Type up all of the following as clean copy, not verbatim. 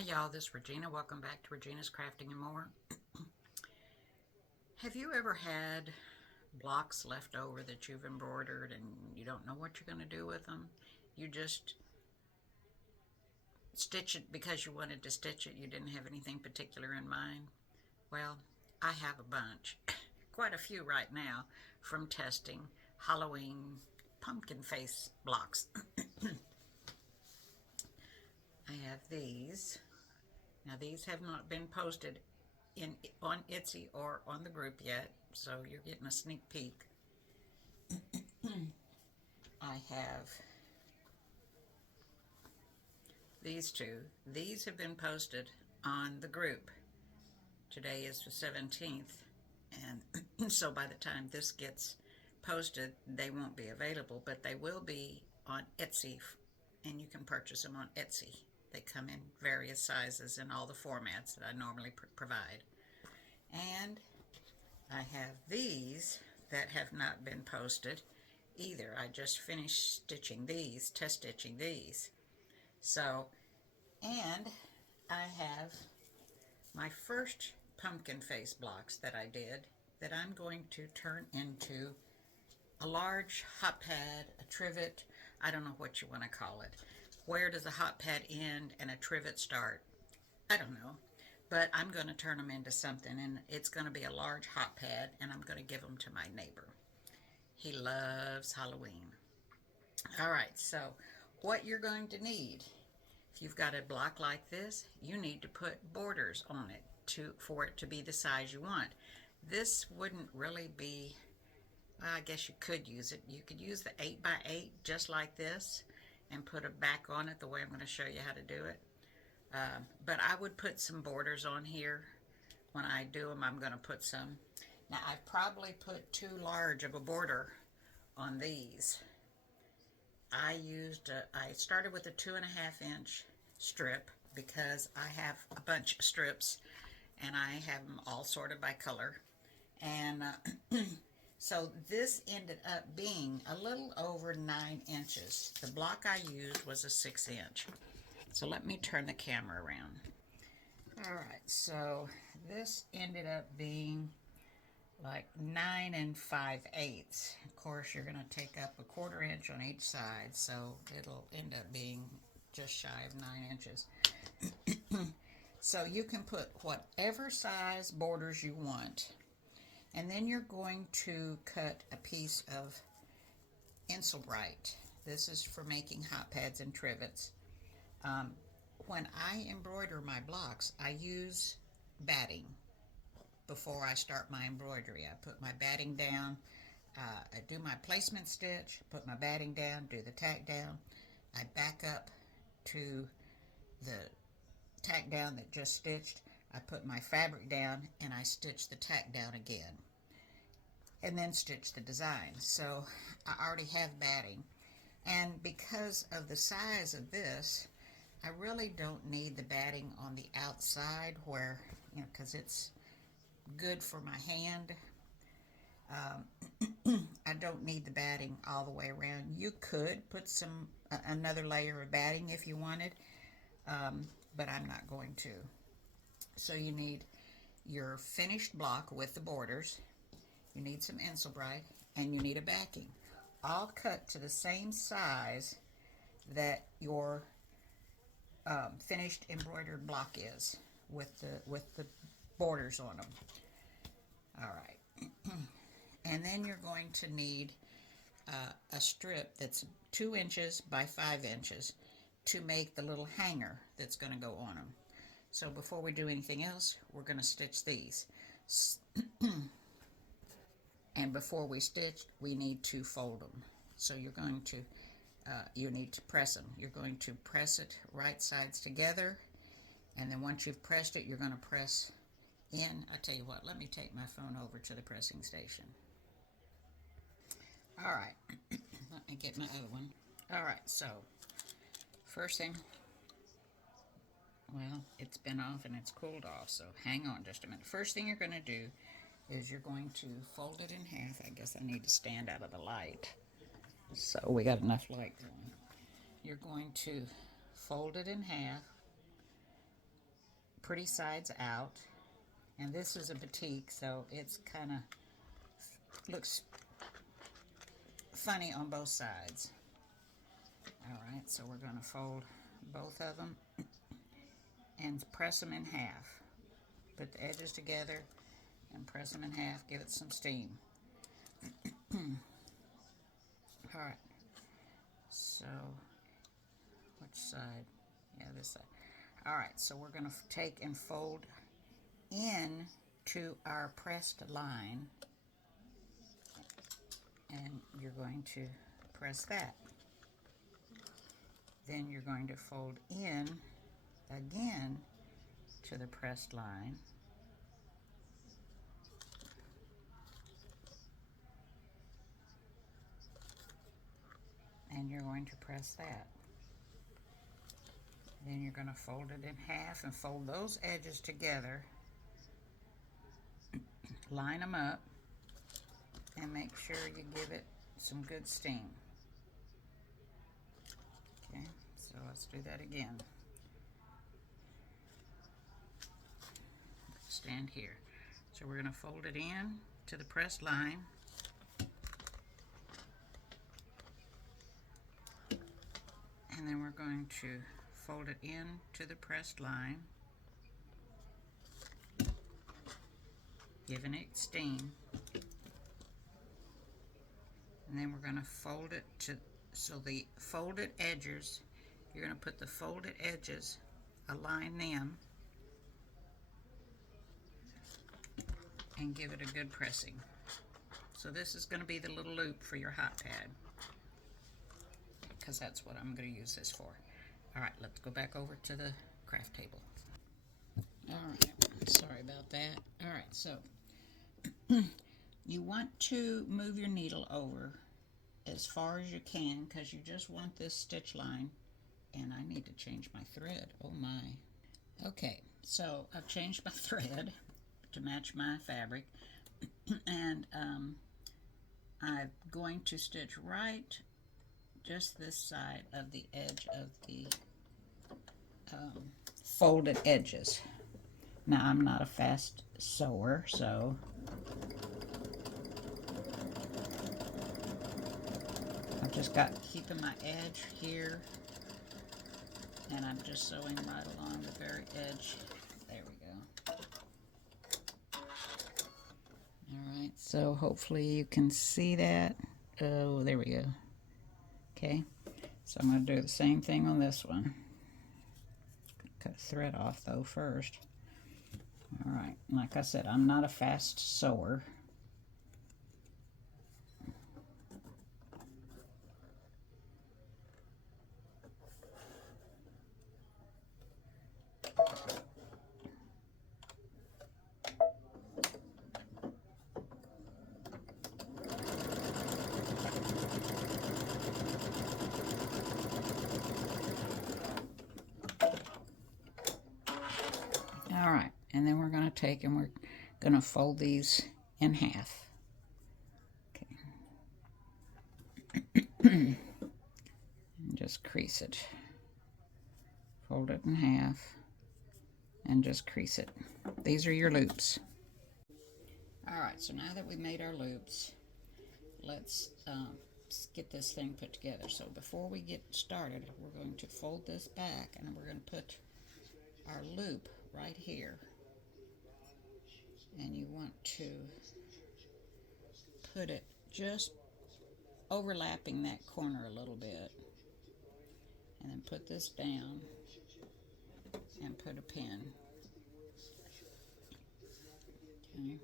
Hi y'all, this is Regina. Welcome back to Regina's Crafting and More. Have you ever had blocks left over that you've embroidered and you don't know what you're going to do with them? You just stitch it because you wanted to stitch it. You didn't have anything particular in mind. Well, I have a bunch, quite a few right now, from testing Halloween pumpkin face blocks. I have these. Now these have not been posted on Etsy or on the group yet, so you're getting a sneak peek. I have these two. These have been posted on the group. Today is the 17th, and so by the time this gets posted, they won't be available, but they will be on Etsy, and you can purchase them on Etsy. They come in various sizes and all the formats that I normally provide. And I have these that have not been posted either. I just finished stitching these, test stitching these. So, and I have my first pumpkin face blocks that I did that I'm going to turn into a large hot pad, a trivet. I don't know what you want to call it. Where does a hot pad end and a trivet start? I don't know. But I'm going to turn them into something, and it's going to be a large hot pad, and I'm going to give them to my neighbor. He loves Halloween. All right, so what you're going to need, if you've got a block like this, you need to put borders on it for it to be the size you want. This wouldn't really be, well, I guess you could use it. You could use the 8x8 just like this and put a back on it the way I'm going to show you how to do it. But I would put some borders on here. When I do them, I'm going to put some. Now, I've probably put too large of a border on these. I started with a 2.5-inch strip because I have a bunch of strips and I have them all sorted by color. And so this ended up being a little over 9 inches. The block I used was a 6-inch. So let me turn the camera around. All right, so this ended up being like 9 5/8. Of course, you're going to take up a 1/4 inch on each side, so it'll end up being just shy of 9 inches. So you can put whatever size borders you want, and then you're going to cut a piece of Embroidery. This is for making hot pads and trivets. When I embroider my blocks, I use batting before I start my embroidery. I put my batting down, I do my placement stitch, put my batting down, do the tack down. I back up to the tack down that just stitched. I put my fabric down and I stitch the tack down again and then stitch the design. So I already have batting, and because of the size of this, I really don't need the batting on the outside where, because it's good for my hand. I don't need the batting all the way around. You could put another layer of batting if you wanted, but I'm not going to. So you need your finished block with the borders. You need some Embroidery, and you need a backing. All cut to the same size that your finished embroidered block is, with the borders on them. All right. And then you're going to need a strip that's 2 inches by 5 inches to make the little hanger that's going to go on them. So before we do anything else, we're going to stitch these. And before we stitch, we need to fold them. So you're going to you need to press them. You're going to press it right sides together, and then once you've pressed it, you're going to press in. I tell you what, let me take my phone over to the pressing station. All right, let me get my other one. All right, so first thing, well, it's been off and it's cooled off, so hang on just a minute. First thing you're going to do is you're going to fold it in half. I guess I need to stand out of the light, so we got enough light going. You're going to fold it in half, pretty sides out. And this is a batik, so it's kind of looks funny on both sides. Alright, so we're going to fold both of them and press them in half. Put the edges together and press them in half, give it some steam. Alright, so which side? Yeah, this side. Alright, so we're going to take and fold in to our pressed line, and you're going to press that. Then you're going to fold in again to the pressed line, and you're going to press that. Then you're going to fold it in half and fold those edges together, line them up, and make sure you give it some good steam. Okay, so let's do that again. Stand here. So we're going to fold it in to the pressed line, and then we're going to fold it in to the pressed line, giving it steam, and then we're going to fold it to, so the folded edges, you're going to put the folded edges, align them, and give it a good pressing. So this is going to be the little loop for your hot pad, because that's what I'm going to use this for. Alright, let's go back over to the craft table. Alright, sorry about that. Alright, so you want to move your needle over as far as you can, because you just want this stitch line. And I need to change my thread. Oh my. Okay, so I've changed my thread to match my fabric, and I'm going to stitch right just this side of the edge of the folded edges. Now, I'm not a fast sewer, so I've just got keeping my edge here, and I'm just sewing right along the very edge. There we go. Alright, so hopefully you can see that. Oh, there we go. Okay, so I'm going to do the same thing on this one. Cut the thread off though first. Alright, like I said, I'm not a fast sewer. Alright, and then we're going to take and we're going to fold these in half. Okay. And just crease it. Fold it in half and just crease it. These are your loops. Alright, so now that we made our loops, let's get this thing put together. So before we get started, we're going to fold this back, and we're going to put our loop right here, and you want to put it just overlapping that corner a little bit, and then put this down and put a pin. Okay.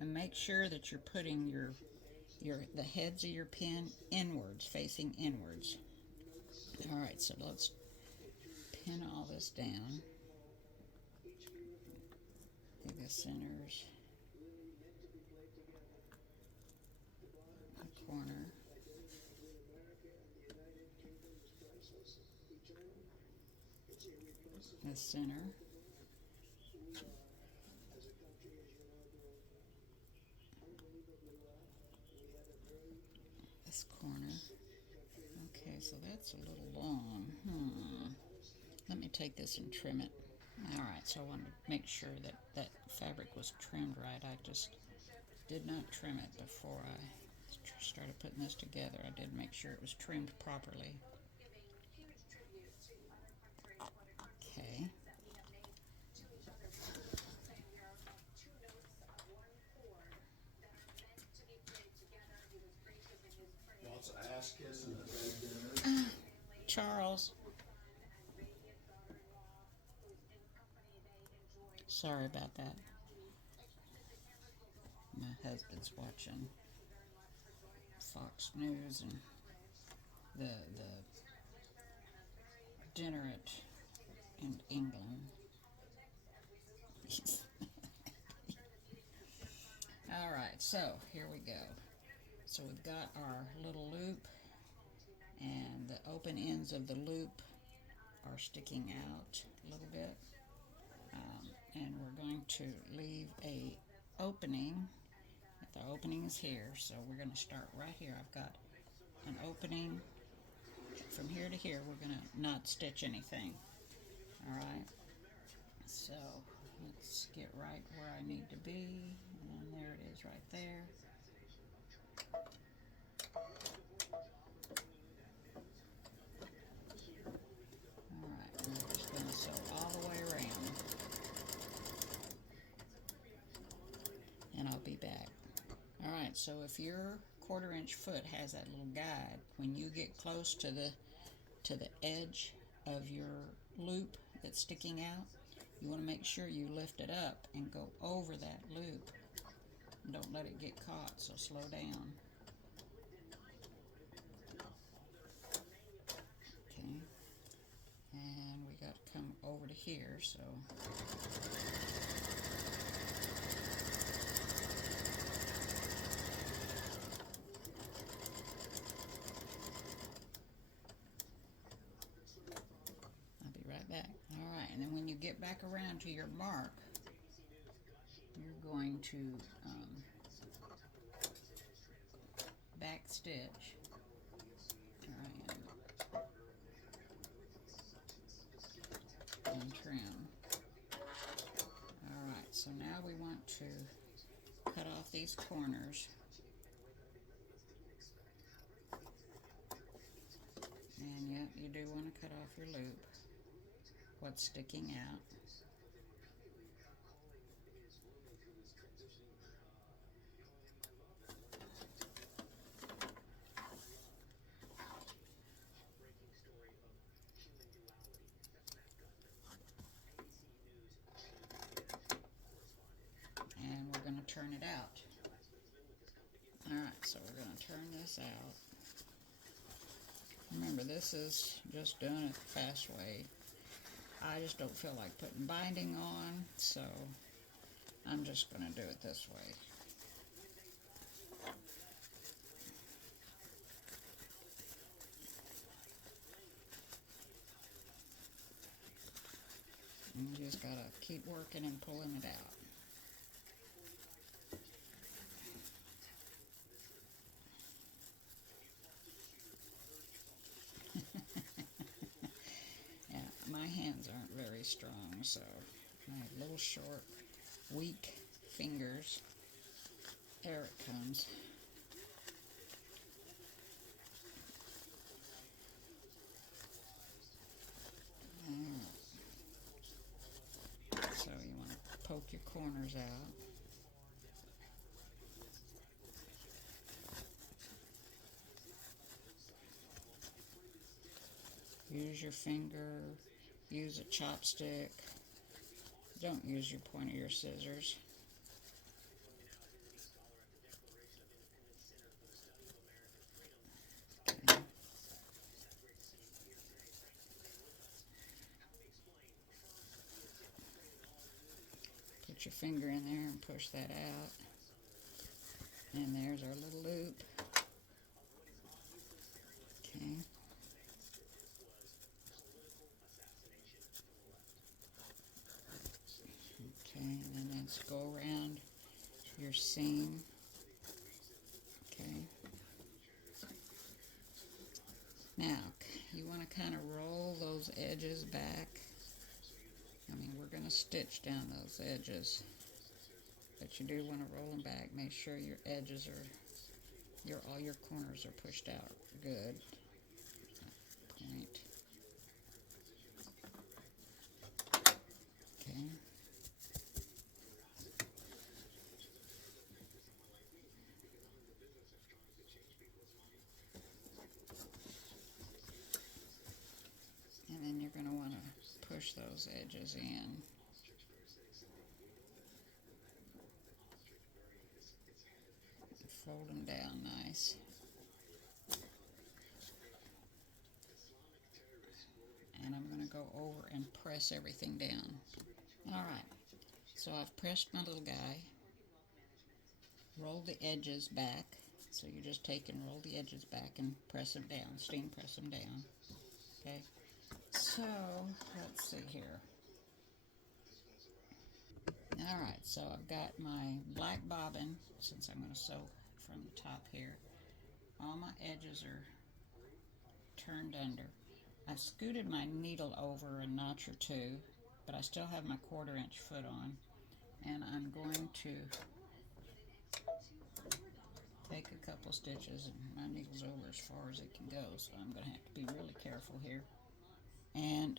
And make sure that you're putting the heads of your pin inwards, facing inwards. Alright, so let's pin all this down. The centers, the corner, the center, this corner, Okay, so that's a little long. Let me take this and trim it. Alright, so I wanted to make sure that that fabric was trimmed right. I just did not trim it before I started putting this together. I did make sure it was trimmed properly. Okay. Charles. Sorry about that. My husband's watching Fox News and the dinner in England. All right, so here we go. So we've got our little loop, and the open ends of the loop are sticking out a little bit, and we're going to leave a opening. The opening is here, so we're going to start right here. I've got an opening from here to here. We're going to not stitch anything. All right, so let's get right where I need to be, and there it is right there. All right, and we're just going to sew all the way around, and I'll be back. All right, so if your 1/4 inch foot has that little guide, when you get close to the edge of your loop that's sticking out, you want to make sure you lift it up and go over that loop. Don't let it get caught, so slow down. Okay, and we got to come over to here, so I'll be right back. All right, and then when you get back around to your mark, you're going to back stitch. And trim. Alright, so now we want to cut off these corners. And yep, you do want to cut off your loop, what's sticking out. And we're going to turn it out. Alright, so we're going to turn this out. Remember, this is just doing it the fast way. I just don't feel like putting binding on, so I'm just going to do it this way. And you just got to keep working and pulling it out. My hands aren't very strong, so I have little short, weak fingers. There it comes. So you want to poke your corners out. Use your finger. Use a chopstick. Don't use your point of your scissors. Okay. Put your finger in there and push that out. And there's our little loop. Okay. Okay, and then let's go around your seam. Okay. Now, you want to kind of roll those edges back. I mean, we're going to stitch down those edges, but you do want to roll them back. Make sure your edges are, all your corners are pushed out good. Point. Okay. And then you're going to want to push those edges in. Fold them down nice. And I'm going to go over and press everything down. Alright, so I've pressed my little guy, rolled the edges back. So you just take and roll the edges back and press them down, steam press them down. Okay, so let's see here. Alright, so I've got my black bobbin, since I'm going to sew from the top here. All my edges are turned under. I've scooted my needle over a notch or two, but I still have my 1/4 inch foot on, and I'm going to take a couple stitches, and my needle's over as far as it can go, so I'm going to have to be really careful here. And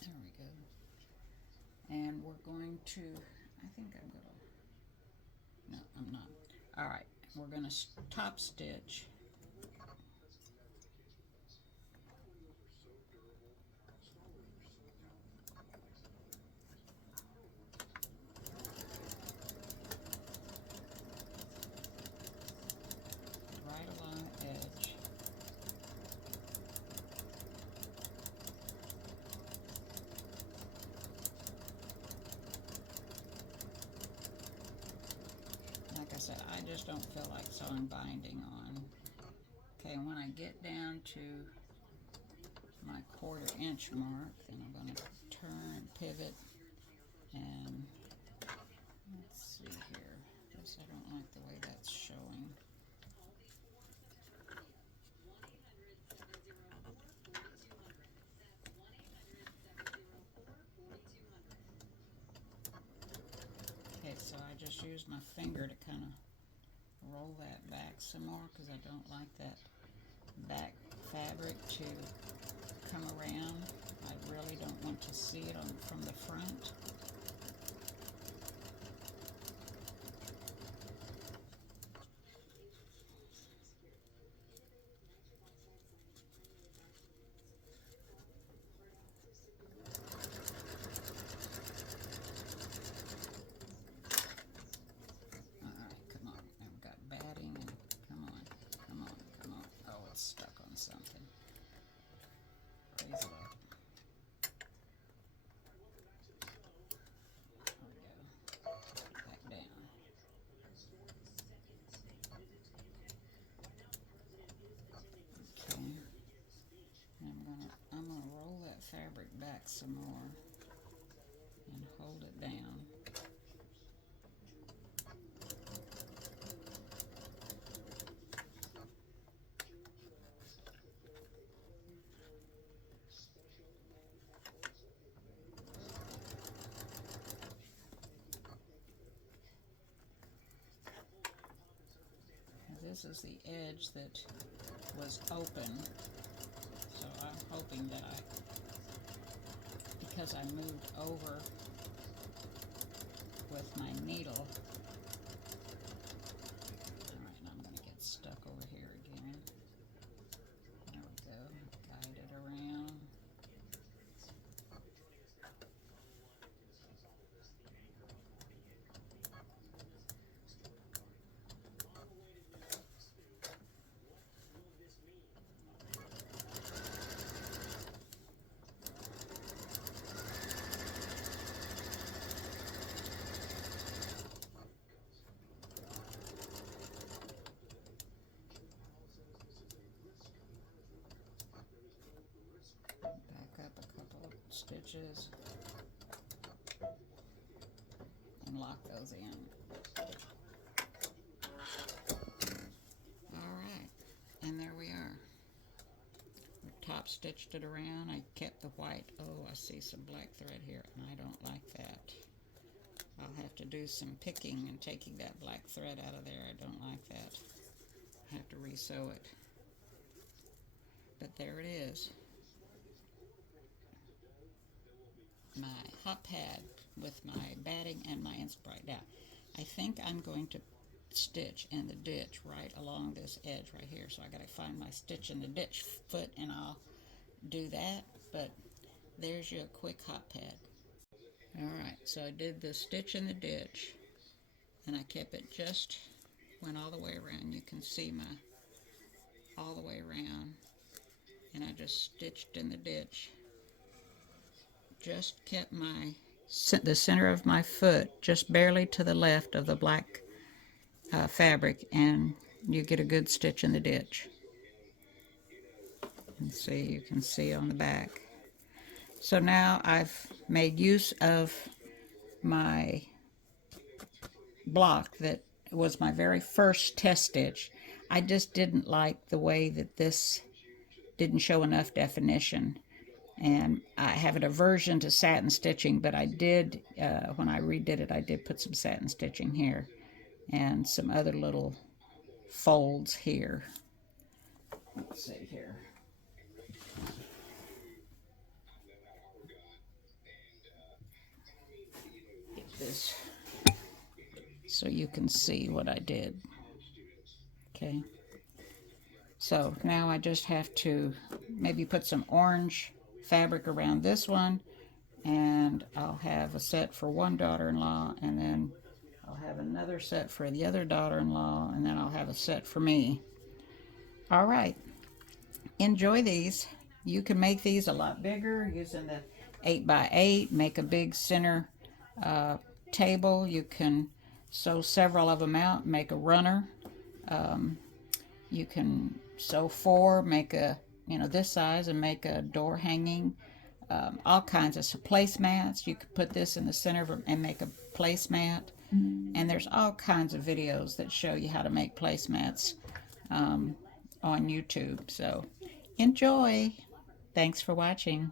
there we go. And we're going to, I think I'm going to, no, I'm not. Alright, we're going to top stitch. Right along the edge. Like I said, I just don't feel like sewing binding on. Okay, when I get down to my 1/4 inch mark, then I'm going to turn, pivot, and let's see here. Guess I don't like the way that's showing. Okay, so I just used my finger to kind of roll that back some more because I don't like that back fabric to come around. I really don't want to see it from the front. Alright, come on. I've got batting and come on, come on, come on. Oh, it's stuck on something. Raise it up. There we go. Back down. Okay. And I'm gonna roll that fabric back some more and hold it down. This is the edge that was open, so I'm hoping that because I moved over with my needle. Alright, and I'm going to get stuck over here again. There we go, guide it around. Back up a couple of stitches and lock those in. Alright, and there we top stitched it around. I kept the white. Oh, I see some black thread here, and I don't like that. I'll have to do some picking and taking that black thread out of there. I don't like that. I have to re-sew it. But there it is. My hot pad with my batting and my embroidery. Now, I think I'm going to stitch in the ditch right along this edge right here. So I got to find my stitch in the ditch foot, and I'll do that. But there's your quick hot pad. Alright, so I did the stitch in the ditch, and I kept it just, went all the way around. You can see my, all the way around, and I just stitched in the ditch. Just kept my, the center of my foot just barely to the left of the black fabric, and you get a good stitch in the ditch. And see, you can see on the back. So now I've made use of my block that was my very first test stitch. I just didn't like the way that this didn't show enough definition, and I have an aversion to satin stitching, but I did, when I redid it, I did put some satin stitching here and some other little folds here. Let's see here. Get this so you can see what I did. Okay. So now I just have to maybe put some orange fabric around this one, and I'll have a set for one daughter-in-law, and then I'll have another set for the other daughter-in-law, and then I'll have a set for me. All right. Enjoy these. You can make these a lot bigger using the 8x8. Make a big center table. You can sew several of them out, make a runner. You can sew 4, make a, this size, and make a door hanging. All kinds of placemats. You could put this in the center and make a placemat. And there's all kinds of videos that show you how to make placemats on YouTube. So enjoy. Thanks for watching.